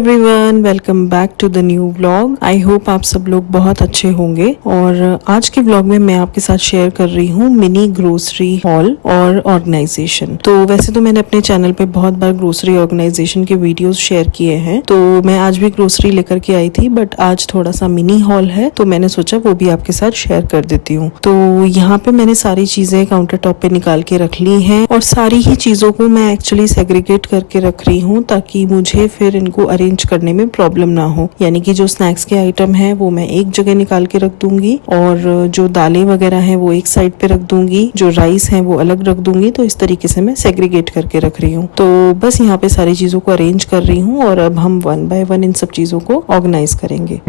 Everyone, welcome back to the new vlog. I hope आप सब लोग बहुत अच्छे होंगे। और आज के व्लॉग में मैं आपके साथ शेयर कर रही हूँ मिनी ग्रोसरी हॉल और ऑर्गेनाइजेशन। तो वैसे तो मैंने अपने चैनल पे बहुत बार ग्रोसरी ऑर्गेनाइजेशन के वीडियोस शेयर किए हैं, तो मैं आज भी ग्रोसरी लेकर के आई थी, बट आज थोड़ा सा मिनी हॉल है तो मैंने सोचा वो भी आपके साथ शेयर कर देती हूँ। तो यहाँ पे मैंने सारी चीजें काउंटर टॉप पे निकाल के रख ली हैं और सारी ही चीजों को मैं एक्चुअली सेग्रीगेट करके रख रही हूँ ताकि मुझे फिर इनको अरेंज करने में प्रॉब्लम ना हो। यानी कि जो स्नैक्स के आइटम है वो मैं एक जगह निकाल के रख दूंगी और जो दालें वगैरह हैं वो एक साइड पे रख दूंगी, जो राइस है वो अलग रख दूंगी। तो इस तरीके से मैं सेग्रीगेट करके रख रही हूँ। तो बस यहाँ पे सारी चीजों को अरेंज कर रही हूँ और अब हम वन बाय वन इन सब चीजों को ऑर्गेनाइज करेंगे।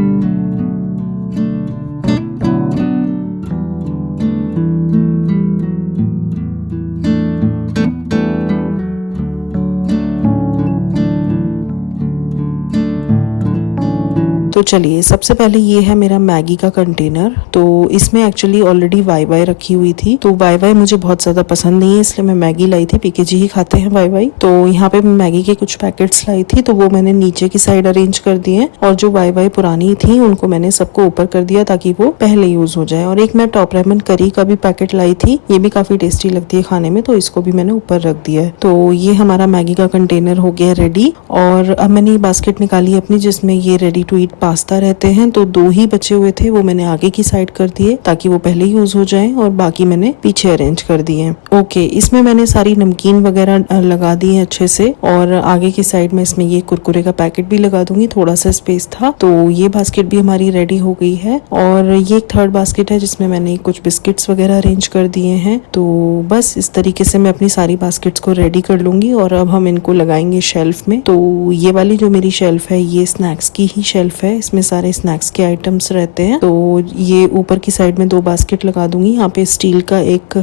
तो चलिए, सबसे पहले ये है मेरा मैगी का कंटेनर। तो इसमें एक्चुअली ऑलरेडी वाई वाई रखी हुई थी। तो वाई वाई मुझे बहुत ज्यादा पसंद नहीं है, इसलिए मैं मैगी लाई थी। पीकेजी ही खाते हैं वाई वाई। तो यहाँ पे मैं मैगी के कुछ पैकेट्स लाई थी, तो वो मैंने नीचे की साइड अरेंज कर दिए और जो वाई वाई पुरानी थी उनको मैंने सबको ऊपर कर दिया ताकि वो पहले यूज हो जाए। और एक मैं टॉप रेमन करी का भी पैकेट लाई थी, ये भी काफी टेस्टी लगती है खाने में, तो इसको भी मैंने ऊपर रख दिया है। तो ये हमारा मैगी का कंटेनर हो गया रेडी। और अब मैंने ये बास्केट निकाली अपनी जिसमें ये रेडी टू ईट पास्ता रहते हैं। तो दो ही बचे हुए थे, वो मैंने आगे की साइड कर दिए ताकि वो पहले यूज हो जाए और बाकी मैंने पीछे अरेंज कर दिए। ओके, इसमें मैंने सारी नमकीन वगैरह लगा दी है अच्छे से और आगे की साइड में इसमें ये कुरकुरे का पैकेट भी लगा दूंगी, थोड़ा सा स्पेस था। तो ये बास्केट भी हमारी रेडी हो गई है और ये एक थर्ड बास्केट है जिसमें मैंने कुछ बिस्किट्स वगैरह अरेंज कर दिए हैं। तो बस इस तरीके से मैं अपनी सारी बास्केट्स को रेडी कर लूंगी और अब हम इनको लगाएंगे शेल्फ में। तो ये वाली जो मेरी शेल्फ है ये स्नैक्स की ही शेल्फ है, इसमें सारे स्नैक्स के आइटम्स रहते हैं। तो ये ऊपर की साइड में दो बास्केट लगा दूंगी। यहाँ पे स्टील का एक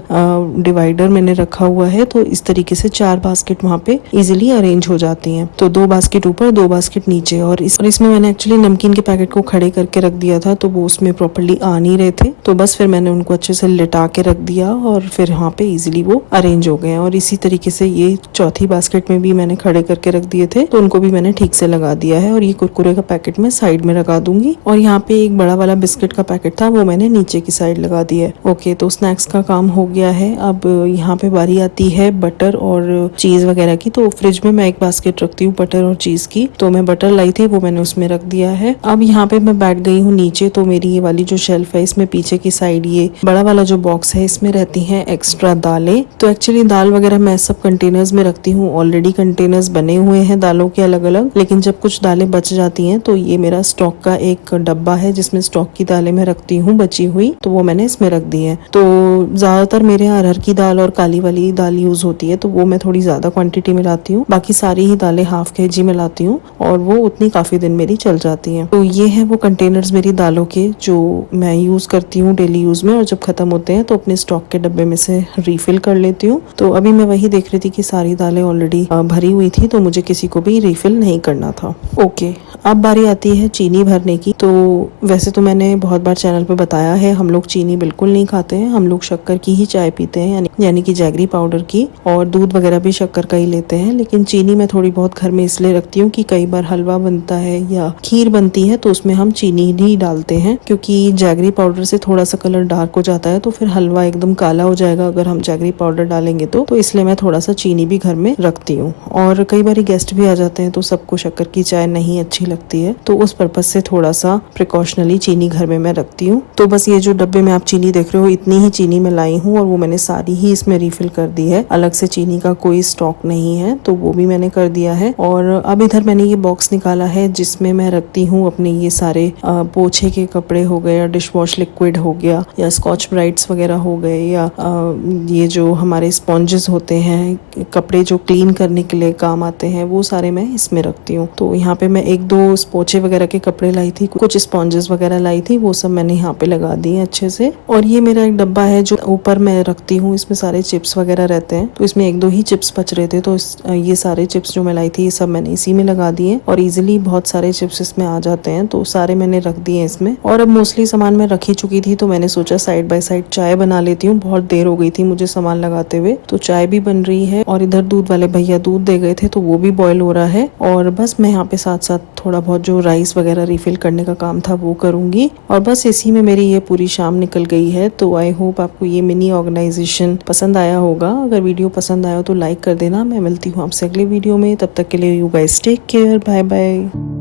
डिवाइडर मैंने रखा हुआ है, तो इस तरीके से चार बास्केट वहाँ पे इजीली अरेंज हो जाती हैं। तो दो बास्केट ऊपर, दो बास्केट नीचे। और इसमें मैंने एक्चुअली नमकीन के पैकेट को खड़े करके रख दिया था, तो वो उसमें प्रॉपर्ली आ नहीं रहे थे। तो बस फिर मैंने उनको अच्छे से लिटा के रख दिया और फिर यहाँ पे इजीली वो अरेंज हो गए। और इसी तरीके से ये चौथी बास्केट में भी मैंने खड़े करके रख दिए थे, तो उनको भी मैंने ठीक से लगा दिया है। और ये कुरकुरे का पैकेट मैं साइड में लगा दूंगी और यहाँ पे एक बड़ा वाला बिस्किट का पैकेट था, वो मैंने नीचे की साइड लगा दिया है। ओके, तो स्नैक्स का काम हो गया है। अब यहाँ पे बारी आती है बटर और चीज वगैरह की। तो फ्रिज में मैं एक बास्केट रखती हूँ बटर और चीज की, तो मैं बटर लाई थी वो मैंने उसमें रख दिया है। अब यहाँ पे मैं बैठ गई हूँ नीचे। तो मेरी ये वाली जो शेल्फ है इसमें पीछे की साइड ये बड़ा वाला जो बॉक्स है इसमें रहती है एक्स्ट्रा दालें। तो एक्चुअली दाल वगैरह मैं सब कंटेनर्स में रखती हूँ, ऑलरेडी कंटेनर्स बने हुए हैं दालों के अलग अलग। लेकिन जब कुछ दालें बच जाती हैं तो ये मेरा स्टॉक का एक डब्बा है जिसमें स्टॉक की दालें मैं रखती हूँ बची हुई, तो वो मैंने इसमें रख दी है। तो ज्यादातर मेरे यहाँ अरहर की दाल और काली वाली दाल यूज होती है, तो वो मैं थोड़ी ज्यादा क्वांटिटी में लाती हूँ। बाकी सारी ही दालें हाफ केजी में लाती हूँ और वो उतनी काफी दिन मेरी चल जाती हैं। तो ये है वो कंटेनर्स मेरी दालों के जो मैं यूज करती हूँ डेली यूज में, और जब खत्म होते हैं तो अपने स्टॉक के डब्बे में से रिफिल कर लेती हूँ। तो अभी मैं वही देख रही थी कि सारी दालें ऑलरेडी भरी हुई थी, तो मुझे किसी को भी रिफिल नहीं करना था। ओके, अब बारी आती है चीनी भरने की। तो वैसे तो मैंने बहुत बार चैनल पे बताया है, हम लोग चीनी बिल्कुल नहीं खाते हैं, हम लोग शक्कर की ही चाय पीते हैं, यानी कि जैगरी पाउडर की, और दूध वगैरह भी शक्कर का ही लेते हैं। लेकिन चीनी मैं थोड़ी बहुत घर में इसलिए रखती हूँ कि कई बार हलवा बनता है या खीर बनती है तो उसमें हम चीनी नहीं डालते हैं, क्योंकि जैगरी पाउडर से थोड़ा सा कलर डार्क हो जाता है, तो फिर हलवा एकदम काला हो जाएगा अगर हम जैगरी पाउडर डालेंगे तो इसलिए मैं थोड़ा सा चीनी भी घर में रखती हूँ। और कई बार गेस्ट भी आ जाते हैं तो सबको शक्कर की चाय नहीं अच्छी लगती है, तो उस पर्पज से थोड़ा सा प्रिकॉशनली चीनी घर में मैं रखती हूँ। तो बस ये जो डब्बे में आप चीनी देख रहे हो इतनी ही चीनी मैं लाई हूँ और वो मैंने सारी ही इसमें रिफिल कर दी है। अलग से चीनी का कोई स्टॉक नहीं है, तो वो भी मैंने कर दिया है। और अब इधर मैंने ये बॉक्स निकाला है जिसमें मैं रखती हूँ अपने ये सारे पोछे के कपड़े हो गए, या डिश वॉश लिक्विड हो गया, या स्कॉच ब्राइट्स वगैरह हो गए, या ये जो हमारे स्पॉन्जेस होते हैं कपड़े जो क्लीन करने के लिए काम आते हैं, वो सारे मैं इसमें रखती हूँ। तो यहाँ पे मैं एक दो पोछे वगैरह के कपड़े लाई थी, कुछ स्पॉन्जेस वगैरह लाई थी, वो सब मैंने यहाँ पे लगा दिए अच्छे से। और ये मेरा एक डब्बा है जो ऊपर मैं रखती हूँ, इसमें सारे चिप्स वगैरह रहते हैं। तो इसमें 1-2 ही चिप्स बच रहे थे, तो ये सारे चिप्स जो मैं लाई थी ये सब मैंने इसी में लगा दिए और इजिली बहुत सारे चिप्स इसमें आ जाते हैं, तो सारे मैंने रख दिए इसमें। और अब मोस्टली सामान मैं रख ही चुकी थी, तो मैंने सोचा साइड बाय साइड चाय बना लेती हूँ। बहुत देर हो गई थी मुझे सामान लगाते हुए, तो चाय भी बन रही है और इधर दूध वाले भैया दूध दे गए थे तो वो भी बॉईल हो रहा है। और बस मैं यहाँ पे साथ साथ थोड़ा बहुत जो राइस वगैरह रिफिल करने का काम था वो करूंगी। और बस इसी में मेरी ये पूरी शाम निकल गई है। तो आई होप आपको ये मिनी ऑर्गेनाइजेशन पसंद आया होगा। अगर वीडियो पसंद आया तो लाइक कर देना। मैं मिलती हूँ आपसे अगले वीडियो में, तब तक के लिए you guys take care, bye bye.